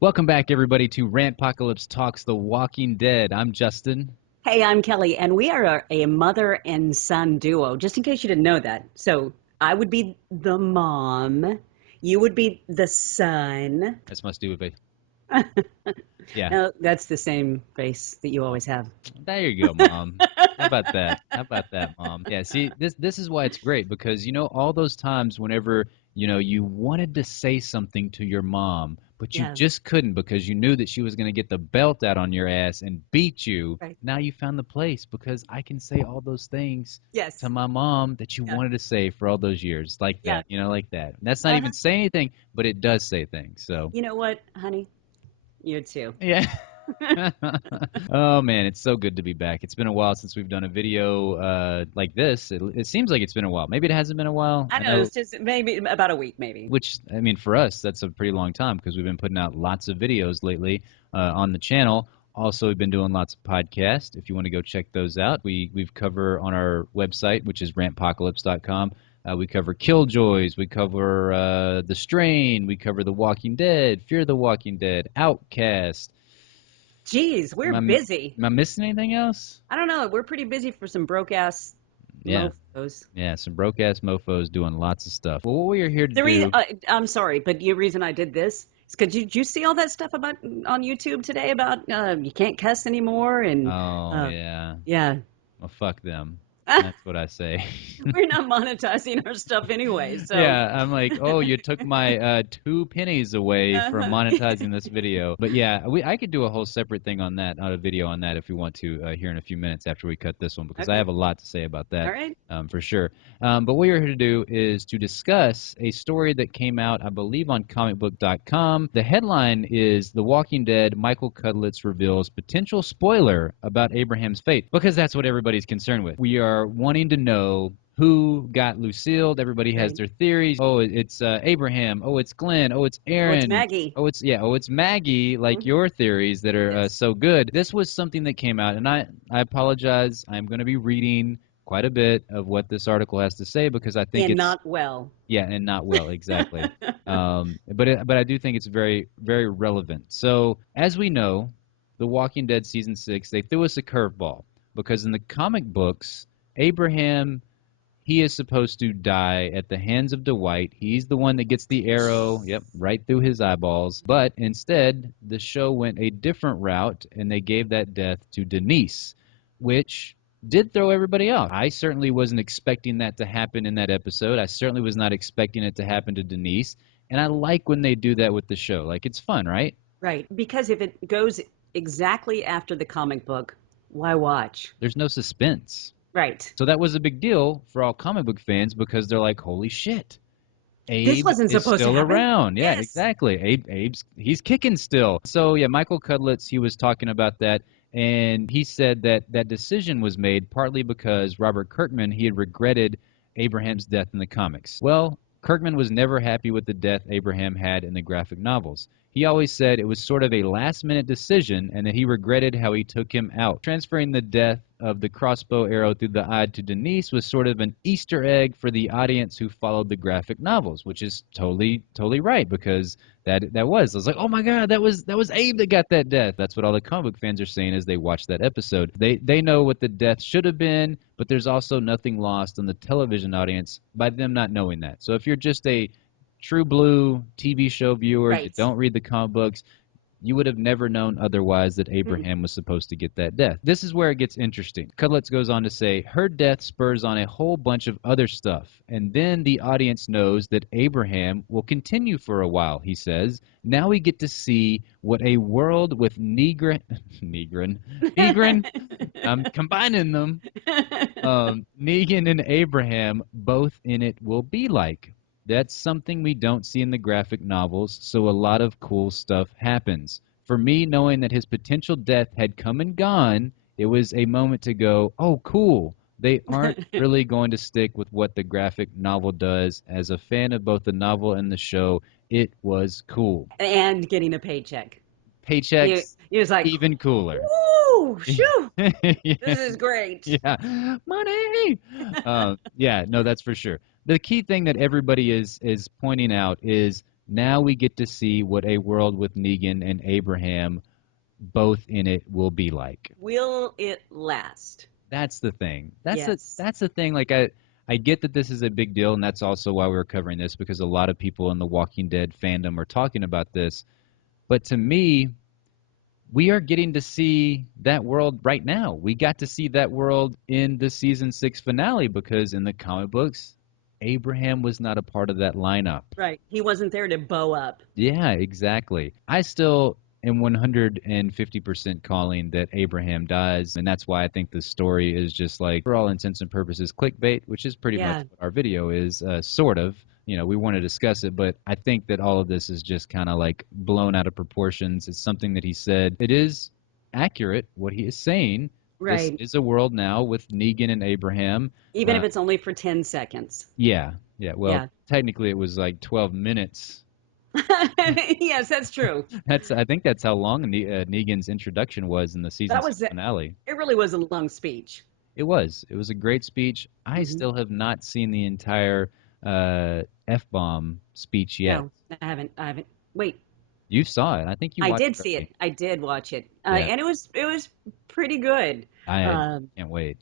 Welcome back, everybody, to Rantpocalypse Talks The Walking Dead. I'm Justin. Hey, I'm Kelly, and we are a mother and son duo, just in case you didn't know that. So I would be the mom, you would be the son. That's my stupid face. Yeah. No, that's the same face that you always have. There you go, Mom. How about that? How about that, Mom? Yeah, see, this is why it's great, because, all those times whenever, you wanted to say something to your mom, but you Yeah, just couldn't because you knew that she was going to get the belt out on your ass and beat you. right. Now you found the place because I can say all those things Yes. to my mom that you Yeah. wanted to say for all those years, like Yeah. that, like that. And that's not Uh-huh. even saying anything, but it does say things. So, You know what, honey? You too. yeah. Oh man, it's so good to be back. It's been a while since we've done a video like this. It seems like it's been a while. Maybe it hasn't been a while. I I know, know, it's just maybe about a week, maybe. which I mean for us that's a pretty long time because we've been putting out lots of videos lately on the channel. Also, we've been doing lots of podcasts. If you want to go check those out, we've cover on our website, which is rantpocalypse.com. We cover Killjoys, we cover The Strain, we cover The Walking Dead, Fear the Walking Dead, Outcast. Geez, we're busy. Am I missing anything else? I don't know. We're pretty busy for some broke-ass Yeah, mofos. yeah, some broke ass mofos doing lots of stuff. Well, what we are here to do. I'm sorry, but the reason I did this is because did you see all that stuff about on YouTube today about you can't cuss anymore and Oh uh, yeah, yeah, well fuck them. That's what I say. we're not monetizing our stuff anyway. So Yeah, I'm like, oh, you took my 2 pennies away from monetizing this video. But yeah, I could do a whole separate thing on that, not a video on that, if we want to here in a few minutes after we cut this one, because I okay, have a lot to say about that, all right. for sure. But what we're here to do is to discuss a story that came out, I believe, on comicbook.com. The headline is "The Walking Dead: Michael Cudlitz reveals potential spoiler about Abraham's fate," because that's what everybody's concerned with. We are wanting to know who got Lucille. Everybody has Right. their theories. Oh, it's Abraham. Oh, it's Glenn. Oh, it's Oh, it's Aaron. Maggie. Oh, it's Maggie. Like Mhm. your theories that are Yes. so good. This was something that came out, and I apologize. I'm going to be reading quite a bit of what this article has to say because I think And it's not well. yeah, and not well exactly. But I do think it's very very relevant. So as we know, The Walking Dead season 6, they threw us a curveball because in the comic books, Abraham, he is supposed to die at the hands of Dwight. He's the one that gets the arrow, yep, right through his eyeballs. But instead, the show went a different route, and they gave that death to Denise, which did throw everybody off. I certainly wasn't expecting that to happen in that episode. I certainly was not expecting it to happen to Denise. And I like when they do that with the show. Like, it's fun, right? Right, because if it goes exactly after the comic book, why watch? There's no suspense. Right. So that was a big deal for all comic book fans because they're like, holy shit. This Abe wasn't is supposed to still happen. around. Yeah, Yes. exactly. He's kicking still. So yeah, Michael Cudlitz, he was talking about that, and he said that that decision was made partly because Robert Kirkman, he had regretted Abraham's death in the comics. Well, Kirkman was never happy with the death Abraham had in the graphic novels. He always said it was sort of a last-minute decision and that he regretted how he took him out. Transferring the death of the crossbow arrow through the eye to Denise was sort of an Easter egg for the audience who followed the graphic novels, which is totally right because that was. I was like, oh my God, that was Abe that got that death. That's what all the comic book fans are saying as they watch that episode. They know what the death should have been, but there's also nothing lost on the television audience by them not knowing that. So if you're just a true blue TV show viewer, you Right. don't read the comic books, you would have never known otherwise that Mhm. Abraham was supposed to get that death. This is where it gets interesting. Cudlitz goes on to say, her death spurs on a whole bunch of other stuff, and then the audience knows that Abraham will continue for a while, he says. Now we get to see what a world with Negan, I'm combining them, Negan and Abraham both in it will be like. That's something we don't see in the graphic novels, so a lot of cool stuff happens. For me, knowing that his potential death had come and gone, it was a moment to go, oh, cool. They aren't really going to stick with what the graphic novel does. As a fan of both the novel and the show, it was cool. And getting a paycheck. Paychecks, He was like, even cooler. "Woo, shoo, this is great." Yeah, money. Yeah, no, that's for sure. The key thing that everybody is pointing out is Now we get to see what a world with Negan and Abraham both in it will be like. Will it last? That's the thing. Yes. That's the thing. Like I get that this is a big deal, and that's also why we're covering this, because a lot of people in the Walking Dead fandom are talking about this. But to me, we are getting to see that world right now. We got to see that world in the season 6 finale because in the comic books, Abraham was not a part of that lineup. Right. He wasn't there to bow up. Yeah, exactly. I still am 150% calling that Abraham dies, and that's why I think the story is just like, for all intents and purposes, clickbait, which is pretty much Yeah. what our video is, sort of. You know, we want to discuss it, but I think that all of this is just kind of like blown out of proportions. It's something that he said. It is accurate what he is saying. This Right. is a world now with Negan and Abraham. Even if it's only for 10 seconds. Yeah, yeah. Well, Yeah. technically it was like 12 minutes. Yes, that's true. I think that's how long Negan's introduction was in the season That 6 was it. finale. It really was a long speech. It was. It was a great speech. I Hmm. still have not seen the entire F-bomb speech yet. No, I haven't. I haven't. Wait, You saw it. I think you I watched did it see it. already. I did watch it, Yeah, and it was pretty good. I Um, can't wait.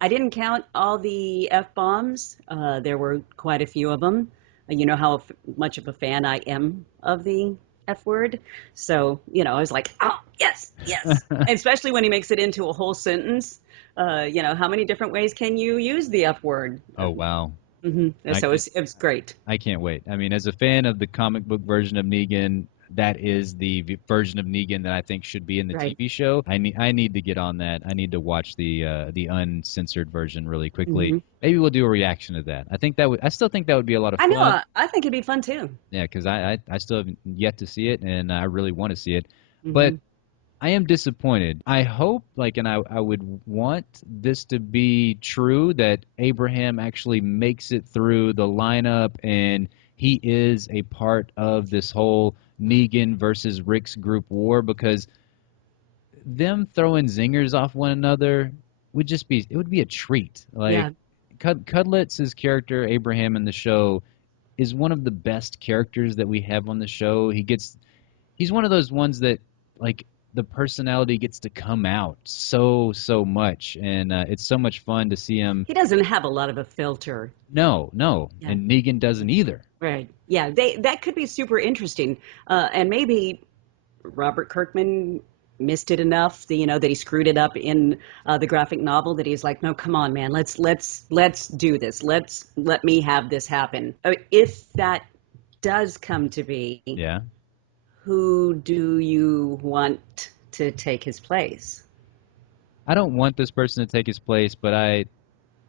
I didn't count all the F bombs. There were quite a few of them. You know how much of a fan I am of the F word. So, I was like, oh, yes, yes. Especially when he makes it into a whole sentence. How many different ways can you use the F word? Oh wow. I So can't it was great. I can't wait. I mean, as a fan of the comic book version of Negan, that is the version of Negan that I think should be in the Right. TV show. I need to get on that. I need to watch the uncensored version really quickly. Hmm. Maybe we'll do a reaction to that. I still think that would be a lot of I know. fun. I think it'd be fun too. Yeah, because I still have yet to see it, and I really want to see it. But Hmm. I am disappointed. I hope, like, and I would want this to be true that Abraham actually makes it through the lineup and he is a part of this whole Negan versus Rick's group war, because them throwing zingers off one another it would be a treat. Like, Yeah. Cudlitz's character, Abraham, in the show is one of the best characters that we have on the show. He's one of those ones that, like, the personality gets to come out so much, and it's so much fun to see him. He doesn't have a lot of a filter. No, no, Yeah. and Negan doesn't either. Right. Yeah. That could be super interesting. And maybe Robert Kirkman missed it enough that he screwed it up in the graphic novel that he's like, no, come on, man, let's do this. Let me have this happen. If that does come to be, Yeah, who do you want to take his place? I don't want this person to take his place, but I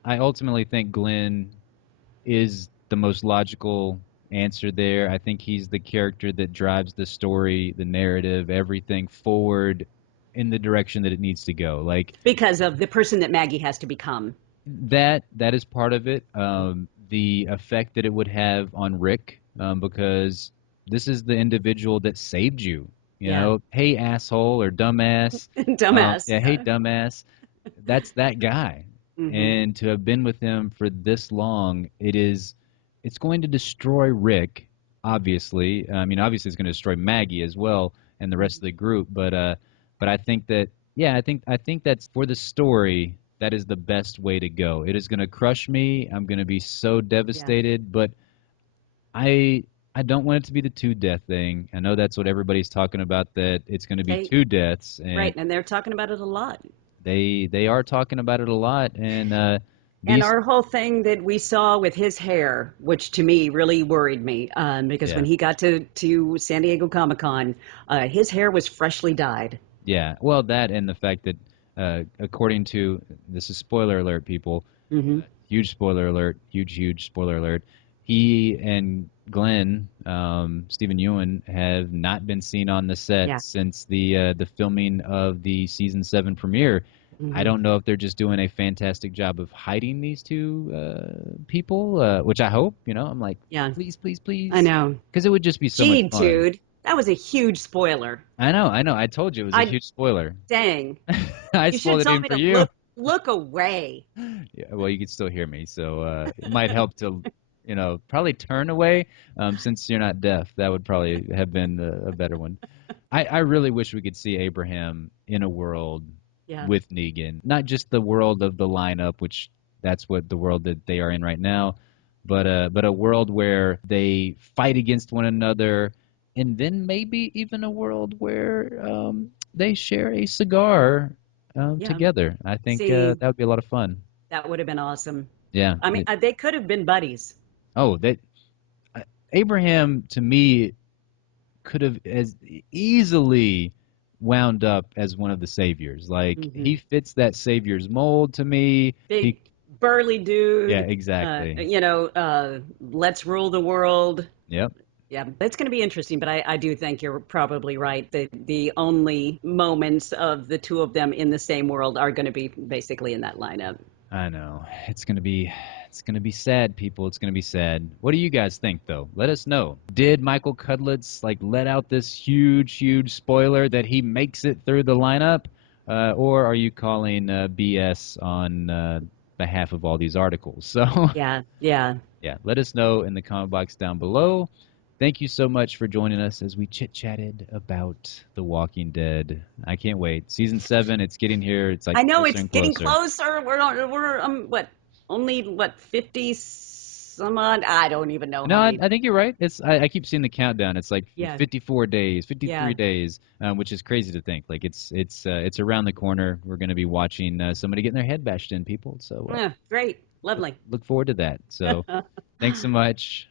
ultimately think Glenn is the most logical answer there. I think he's the character that drives the story, the narrative, everything forward in the direction that it needs to go. Like, Because of the person that Maggie has to become. that is part of it. The effect that it would have on Rick, because this is the individual that saved you. You Yeah. know, hey asshole or dumbass. Dumbass. Yeah, hey Yeah. dumbass. That's that guy. Hmm. And to have been with him for this long, it's going to destroy Rick. Obviously, I mean, obviously, it's going to destroy Maggie as well and the rest of the group. But I think that, yeah, I think that's for the story. That is the best way to go. It is going to crush me. I'm going to be so Yeah. devastated. But I I don't want it to be the two death thing. I know that's what everybody's talking about. That it's going to be They two deaths, and Right, and they're talking about it a lot. they are talking about it a lot. And And these our whole thing that we saw with his hair, which to me really worried me, because yeah. when he got to San Diego Comic Con, his hair was freshly dyed. Yeah, well, that and the fact that, according to, this is spoiler alert, people, Hmm. huge spoiler alert, huge spoiler alert. He and Glenn, Stephen Ewan, have not been seen on the set Yeah. since the filming of the season 7 premiere. I Hmm. don't know if they're just doing a fantastic job of hiding these two people, which I hope. I'm like, Yeah, I please, know. because it would just be so much Gee, fun. dude, that was a huge spoiler. I know. I told you it was a I huge spoiler. Dang, I you should spoiled have it told even me for to you. look away. Yeah, well, you can still hear me, so it might help to. probably turn away, since you're not deaf. That would probably have been a better one. I really wish we could see Abraham in a world Yeah. with Negan, not just the world of the lineup, which that's what the world that they are in right now, but a world where they fight against one another, and then maybe even a world where they share a cigar Yeah. together. I think See, that would be a lot of fun. that would have been awesome. Yeah. I mean, they could have been buddies. Oh, that Abraham to me could have as easily wound up as one of the saviors. Like Hmm. he fits that savior's mold to me. Big burly Yeah, dude. exactly. Let's rule the world. Yep, Yeah, it's going to be interesting, but I do think you're probably right. The only moments of the two of them in the same world are going to be basically in that lineup. I know. It's gonna be sad, people. It's gonna be sad. What do you guys think, though? Let us know. Did Michael Cudlitz let out this huge, huge spoiler that he makes it through the lineup, or are you calling BS on behalf of all these articles? So Yeah, yeah. yeah, let us know in the comment box down below. Thank you so much for joining us as we chit-chatted about The Walking Dead. I can't wait. Season 7, it's getting here. It's like I know closer it's and getting closer. closer. We're what only what 50 some odd. I don't even know No, how I, many. I think you're right. I keep seeing the countdown. It's like Yeah, 54 days, 53 yeah. days, which is crazy to think. Like it's around the corner. We're going to be watching somebody getting their head bashed in, people. So Yeah, great, look lovely. look forward to that. So thanks so much.